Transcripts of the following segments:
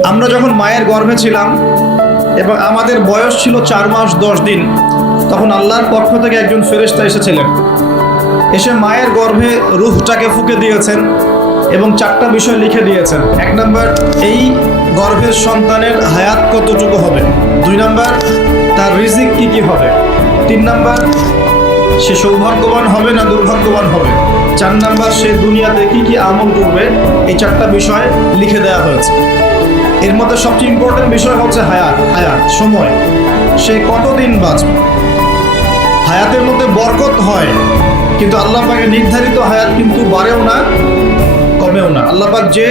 আমরা যখন মায়ের গর্ভে ছিলাম এবং আমাদের বয়স ছিল 4 মাস 10 দিন, তখন আল্লাহর পক্ষ থেকে একজন ফেরেশতা এসেছিলেন। এসে মায়ের গর্ভে রূহটাকে ফুঁকে দিয়েছেন এবং 4টা বিষয় লিখে দিয়েছেন। 1 নাম্বার, এই গর্ভের সন্তানের হায়াত কতটুকু হবে। 2 নাম্বার, তার রিজিক কি কি হবে। 3 নাম্বার, সে সৌভাগ্যবান হবে না দুর্ভাগ্যবান হবে। 4 নাম্বার, সে দুনিয়াতে কি কি আমল করবে। এই 4টা বিষয় লিখে দেওয়া হয়েছে। এর মধ্যে সবচেয়ে ইম্পর্টেন্ট বিষয় হচ্ছে হায়াত সময়, সে কতদিন বাঁচবে। হায়াতের মধ্যে বরকত হয়, কিন্তু আল্লাহ পাকের নির্ধারিত হায়াত কিন্তু বাড়েও না কমেও না। আল্লাহ পাক যে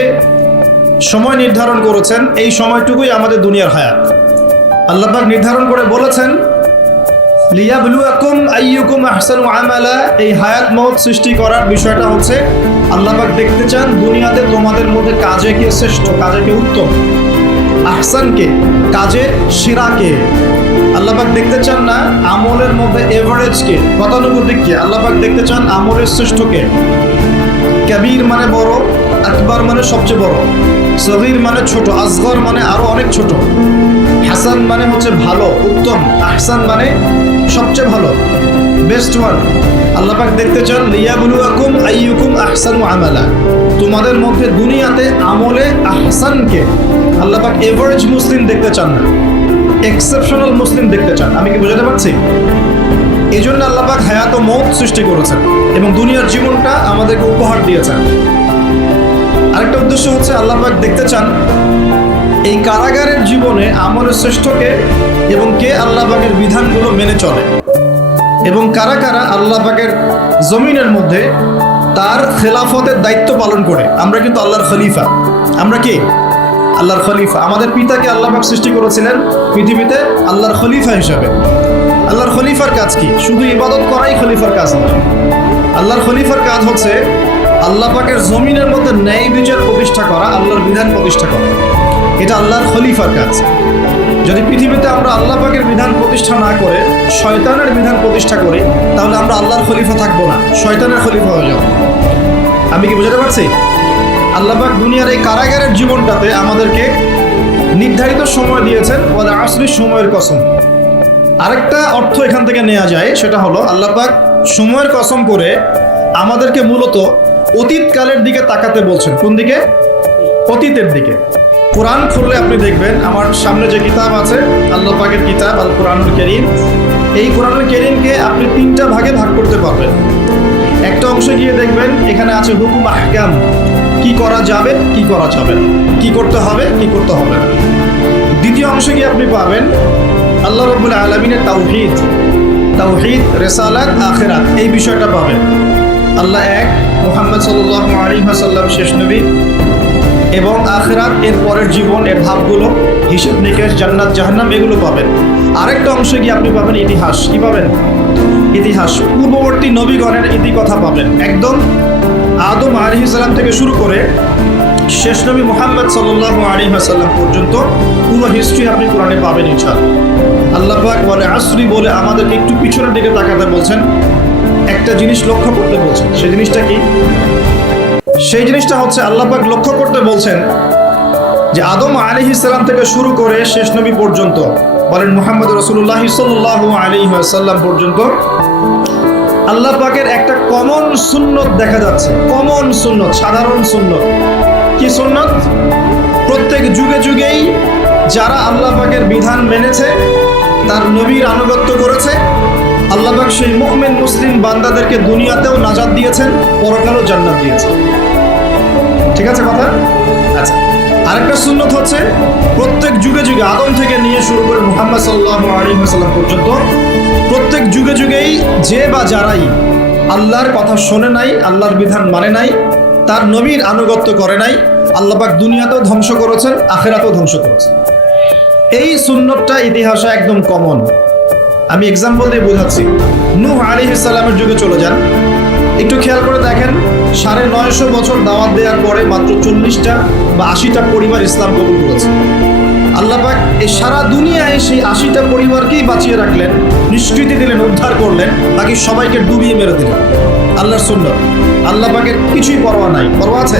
সময় নির্ধারণ করেছেন, এই সময়টুকুই আমাদের দুনিয়ার হায়াত। আল্লাহ পাক নির্ধারণ করে বলেছেন লিয়াবলুয়াকুম আইয়ুকুম আহসানু আমালা। এই হায়াত মওত সৃষ্টি করার বিষয়টা হচ্ছে আল্লাহ পাক দেখতে চান দুনিয়াতে তোমাদের মধ্যে কাজে কে শ্রেষ্ঠ, কাজে কে উত্তম। আহসান কে, কাজে সেরা কে। আল্লাহ পাক দেখতে চান না আমলের মধ্যে এভারেজ কে, গতানুগতিক কে। আল্লাহ পাক দেখতে চান আমলের শ্রেষ্ঠ কে। কাবীর মানে বড়, আকবার মানে সবচেয়ে বড়, সগীর মানে ছোট, আসগর মানে আরো অনেক ছোট, হাসান মানে হচ্ছে ভালো উত্তম, আহসান মানে সবচেয়ে ভালো, বেস্ট ওয়ান। আল্লাহ পাক দেখতে চান লিয়াবলুয়াকুম আইয়ুকুম আহসানু আমালা। তোমাদের মধ্যে দুনিয়াতে আমলে আহসানকে আল্লাহ পাক এভারেজ মুসলিম দেখতে চান না, এক্সেপশনাল মুসলিম দেখতে চান। আমি কি বোঝাতে পারছি? এই জন্য আল্লাহ পাক হায়াত ও মওত সৃষ্টি করেছেন এবং দুনিয়ার জীবনটা আমাদেরকে উপহার দিয়েছেন। আরেকটা উদ্দেশ্য হচ্ছে আল্লাহ পাক দেখতে চান এই কারাগারের জীবনে আমলের শ্রেষ্ঠকে এবং কে আল্লাহ পাকের বিধানগুলো মেনে চলে, এবং কারা কারা আল্লাহ পাকের জমিনের মধ্যে তার খেলাফতের দায়িত্ব পালন করে। আমরা কিন্তু আল্লাহর খলিফা। আমরা কি আল্লাহর খলিফা। আমাদের পিতাকে আল্লাহ পাক সৃষ্টি করেছিলেন পৃথিবীতে আল্লাহর খলিফা হিসাবে। আল্লাহর খলিফার কাজ কি? শুধু ইবাদত করাই খলিফার কাজ নয়। আল্লাহর খলিফার কাজ হচ্ছে আল্লাহ পাকের জমিনের মধ্যে ন্যায় বিচার প্রতিষ্ঠা করা, আল্লাহর বিধান প্রতিষ্ঠা করা। এটা আল্লাহর খলিফার কাজ। যদি পৃথিবীতে আমরা আল্লাহ পাকের বিধান প্রতিষ্ঠা না করে শয়তানের বিধান প্রতিষ্ঠা করি, তাহলে আমরা আল্লাহর খলিফা থাকবো না, শয়তানের খলিফা হয়ে যাব। আমি কি বুঝাতে পারছি? আল্লাহ পাক দুনিয়ার এই কারাগারের জীবনটাতে আমাদেরকে নির্ধারিত সময় দিয়েছেন, বলে আসরির সময়ের কসম। আরেকটা অর্থ এখান থেকে নেওয়া যায়, সেটা হলো আল্লাহ পাক সময়ের কসম করে আমাদেরকে মূলত অতীতকালের দিকে তাকাতে বলছেন। কোন দিকে? অতীতের দিকে। কোরআন খুললে আপনি দেখবেন, আমার সামনে যে কিতাব আছে আল্লাহ পাকের কিতাব আল কোরআনুল কারীম, এই কোরআনুল কারীমকে আপনি 3টা ভাগে ভাগ করতে পারবেন। একটা অংশে গিয়ে দেখবেন এখানে আছে হুকুম আহকাম, কি করা যাবে কি করা যাবে না, কি করতে হবে কি করতে হবে না। দ্বিতীয় অংশে গিয়ে আপনি পাবেন আল্লাহ রাব্বুল আলামিনের তাওহীদ, রিসালাত, আখিরাত, এই বিষয়টা পাবেন। আল্লাহ এক, মুহাম্মদ সাল্লাল্লাহু আলাইহি ওয়াসাল্লাম শেষ নবী, এবং আখিরাত, এর পরের জীবন, এর ধাপগুলো, হিসাব নিকেশ, জান্নাত জাহান্নাম, এগুলো পাবেন। আরেকটা অংশে গিয়ে আপনি পাবেন ইতিহাস। কি পাবেন? ইতিহাস, পূর্ববর্তী নবীগণের ইতিকথা পাবেন। একদম আদম আলাইহিস সালাম থেকে শুরু করে শেষ নবী মুহাম্মদ সাল্লাল্লাহু আলাইহি ওয়াসাল্লাম পর্যন্ত পুরো হিস্ট্রি আপনি কোরআনে পাবেন ইনশাআল্লাহ। আল্লাহ পাক বলে আসরি বলে আমাদেরকে একটু পিছনের দিকে তাকাতে বলছেন, একটা জিনিস লক্ষ্য করতে বলছেন। সেই জিনিসটা কি? সেই জিনিসটা হচ্ছে আল্লাহ পাক লক্ষ্য করতে বলছেন যে আদম আলাইহিস সালাম থেকে শুরু করে শেষ নবী পর্যন্ত, বলেন মুহাম্মদ রাসূলুল্লাহ সাল্লাল্লাহু আলাইহি ওয়াসাল্লাম পর্যন্ত আল্লাহ পাকের একটা কমন সুন্নত দেখা যাচ্ছে। কমন সুন্নত, সাধারণ সুন্নত। কি সুন্নত? প্রত্যেক যুগে যুগেই যারা আল্লাহ পাকের বিধান মেনেছে, তার নবীর আনুগত্য করেছে, আল্লাহ পাক সেই মুমিন মুসলিম বান্দাদেরকে দুনিয়াতেও নাজাত দিয়েছেন, পরকালেও জান্নাত দিয়েছেন। ঠিক আছে কথা? আচ্ছা, আরেকটা সুন্নত হচ্ছে প্রত্যেক যুগে যুগে আদম থেকে নিয়ে শুরু করে মুহাম্মদ সাল্লাল্লাহু আলাইহি ওয়াসাল্লাম পর্যন্ত প্রত্যেক যুগে যুগেই যে বা যারাই আল্লাহর কথা শোনে নাই, আল্লাহর বিধান মানে নাই, তার নবীর আনুগত্য করে নাই, আল্লাহ পাক দুনিয়াতেও ধ্বংস করেছেন, আখিরাতেও ধ্বংস করেছেন। এই সুন্নতটা ইতিহাসে একদম কমন। আমি এক্সাম্পল দিয়ে বোঝাচ্ছি। নূহ আলাইহিস সালামের যুগে চলে যান, একটু খেয়াল করে দেখেন 950 বছর দাওয়াত দেওয়ার পরে মাত্র 40টা বা 80টা পরিবার ইসলাম কবুল করেছে। আল্লাহ পাক এই সারা দুনিয়ায় সেই 80টা পরিবারকেই বাঁচিয়ে রাখলেন, নিষ্কৃতি দিলেন, উদ্ধার করলেন, বাকি সবাইকে ডুবিয়ে মেরে দিলেন। আল্লাহর সুন্নাত। আল্লাহ পাকের কিছুই পরোয়া নাই। পরোয়া আছে?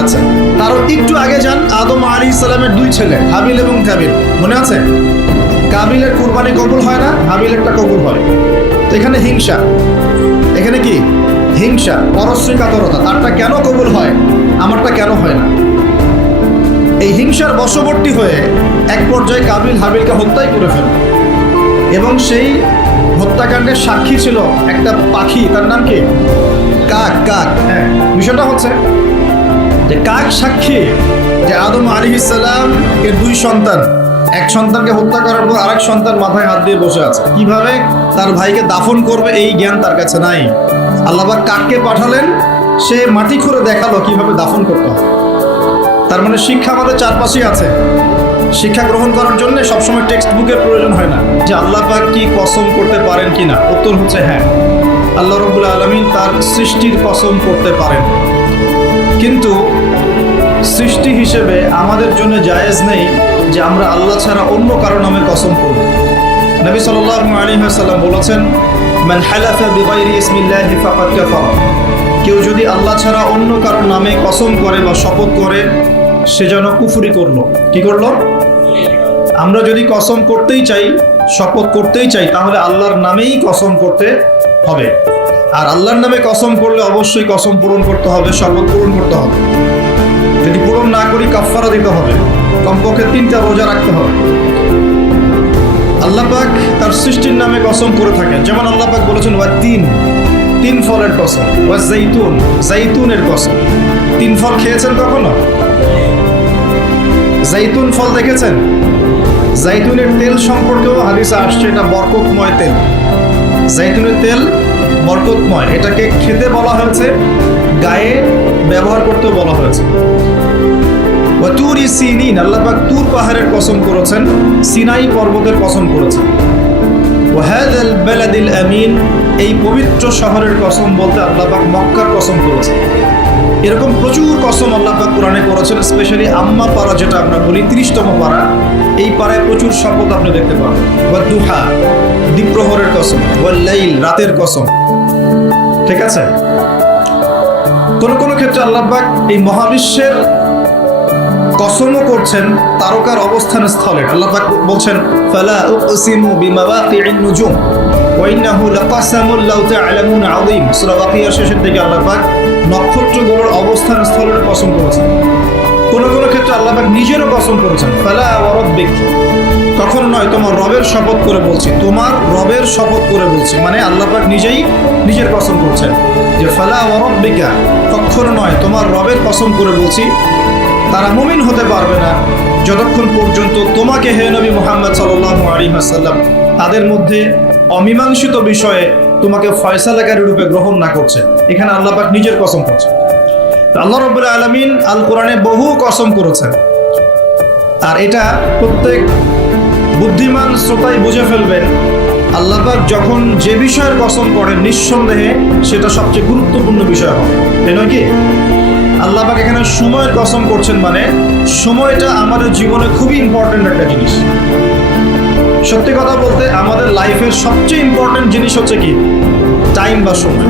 আচ্ছা, তারও একটু আগে যান, আদম আলাইহিস সালামের দুই ছেলে হাবিল এবং কাবিল, মনে আছে? কাবিলের কুরবানি কবুল হয় না, হাবিলেরটা কবুল হয়। তো এখানে হিংসা, এখানে কি হিংসা, পরশ্রী কাতরতা, তারটা কেন কবুল হয়, আমারটা কেন হয় না? এই হিংসার বশবর্তী হয়ে এক পর্যায়ে কাবিল হাবিলকে হত্যাই করে ফেলে, এবং সেই হত্যাকাণ্ডের সাক্ষী ছিল একটা পাখি, তার নাম কি? কাক। কাক, হ্যাঁ। বিষয়টা হচ্ছে যে কাক সাক্ষী যে আদম আলাইহিস সালাম এর দুই সন্তান, এক সন্তানকে হত্যা করার পর আরেক সন্তান মাথায় হাত দিয়ে বসে আছে, কিভাবে তার ভাইকে দাফন করবে এই জ্ঞান তার কাছে নাই। আল্লাহ পাক কাককে পাঠালেন, সে মাটি খুঁড়ে দেখালো কিভাবে দাফন করতে হয়। তার মানে শিক্ষা আমাদের চারপাশেই আছে। শিক্ষা গ্রহণ করার জন্য সবসময় টেক্সট বুকের প্রয়োজন হয় না। যে আল্লাহ পাক কি কসম করতে পারেন কিনা, উত্তর হচ্ছে হ্যাঁ, আল্লাহ রাব্বুল আলামিন তার সৃষ্টির কসম করতে পারেন, কিন্তু সৃষ্টি হিসেবে আমাদের জন্য জায়েজ নেই যে আমরা আল্লাহ ছাড়া অন্য কারো নামে কসম করব। নবী সাল্লাল্লাহু আলাইহি ওয়াসাল্লাম বলেছেন, মান হালাফা বিগাইরি ইসমিল্লাহি ফাকাদ কাফারা, কেউ যদি আল্লাহ ছাড়া অন্য কারো নামে কসম করে বা শপথ করে, সে যেন কুফরি করলো। কি করলো? আমরা যদি কসম করতেই চাই, শপথ করতেই চাই, তাহলে আল্লাহর নামেই কসম করতে হবে। আর আল্লাহর নামে কসম করলে অবশ্যই কসম পূরণ করতে হবে, শপথ পূরণ করতে হবে। যদি পূরণ না করি কাফারা দিতে হবে, কমপক্ষে 3টা রোজা রাখতে হবে। আল্লাহ পাক তার সৃষ্টির নামে কসম করে থাকেন, যেমন আল্লাহ পাক বলেছেন তিন ফলের কসম, ওয়া জাইতুনের কসম। 3 ফল খেয়েছেন কখনো? জাইতুন ফল দেখেছেন? জাইতুনের তেল সম্পর্কেও হাদিসে আসছে, এটা বরকতময় তেল। জাইতুনের তেল বরকতময়, এটাকে খেতে বলা হয়েছে, গায়ে ব্যবহার করতেও বলা হয়েছে। ওয়া তুরি সিনিন, আল্লাহ পাক তুর পাহাড়ের কসম করেছেন, সিনাই পর্বতের কসম করেছেন। ওয়া হাযাল বালাদিল আমিন, এই পবিত্র শহরের কসম বলতে আল্লাহ পাক মক্কার কসম করেছেন। এরকম প্রচুর কসম আল্লাহ পাক কোরআনে করেছেন। স্পেশালি আম্মা পারা, যেটা আমরা বলি 30তম পারা, এই পারায় প্রচুর শপথ আপনি দেখতে পাবেন। ওয়া দুহা, দ্বিপ্রহরের কসম। ওয়াল লাইল, রাতের কসম। ঠিক আছে? কোন কোন ক্ষেত্রে আল্লাহ পাক এই মহাবিশ্বের কসমও করছেন তারকার অবস্থান স্থলে। আল্লাহ পাক বলছেন, ফালা উকসিমু বিমাওয়াকিন নুজুম ওয়া ইন্নাহু লাকাসামুন লাউ তা'লামুন আযীম। সূরা ওয়াকিয়ার শেষের দিকে আল্লাহ পাক নক্ষত্রগুলোর অবস্থান স্থলের কসম করেছেন। কোন কোন ক্ষেত্রে আল্লাহ পাক নিজেরও কসম করেছেন, ফালা ওয়া রাব্বিক, কখনো নয়, তোমার রবের শপথ করে বলছি, তোমার রবের শপথ করে বলছি, মানে আল্লাহ পাক নিজেই নিজের কসম করছেন যে ফালা ওয়া রাব্বিকা, কখনো নয়, তোমার রবের কসম করে বলছি, তারা মুমিন হতে পারবে না যতক্ষণ পর্যন্ত তোমাকে হে নবী মুহাম্মদ সাল্লাল্লাহু আলাইহি ওয়াসাল্লাম তাদের মধ্যে অমীমাংসিত বিষয়ে তোমাকে ফয়সালাকারী রূপে গ্রহণ না করছে। এখানে আল্লাহ পাক নিজের কসম করছেন। আল্লাহ রাব্বুল আলামিন আল কোরআনে বহু কসম করেছেন, আর এটা প্রত্যেক বুদ্ধিমান শ্রোতাই বুঝে ফেলবেন। আল্লাহ পাক যখন যে বিষয়ের কসম করেন, নিঃসন্দেহে সেটা সবচেয়ে গুরুত্বপূর্ণ বিষয় হবে, তাই নয় কি? আল্লাহ পাক এখানে সময়ের কসম করছেন, মানে সময়টা আমাদের জীবনে খুবই ইম্পর্টেন্ট একটা জিনিস। সত্যি কথা বলতে আমাদের লাইফের সবচেয়ে ইম্পর্টেন্ট জিনিস হচ্ছে কি? টাইম বা সময়।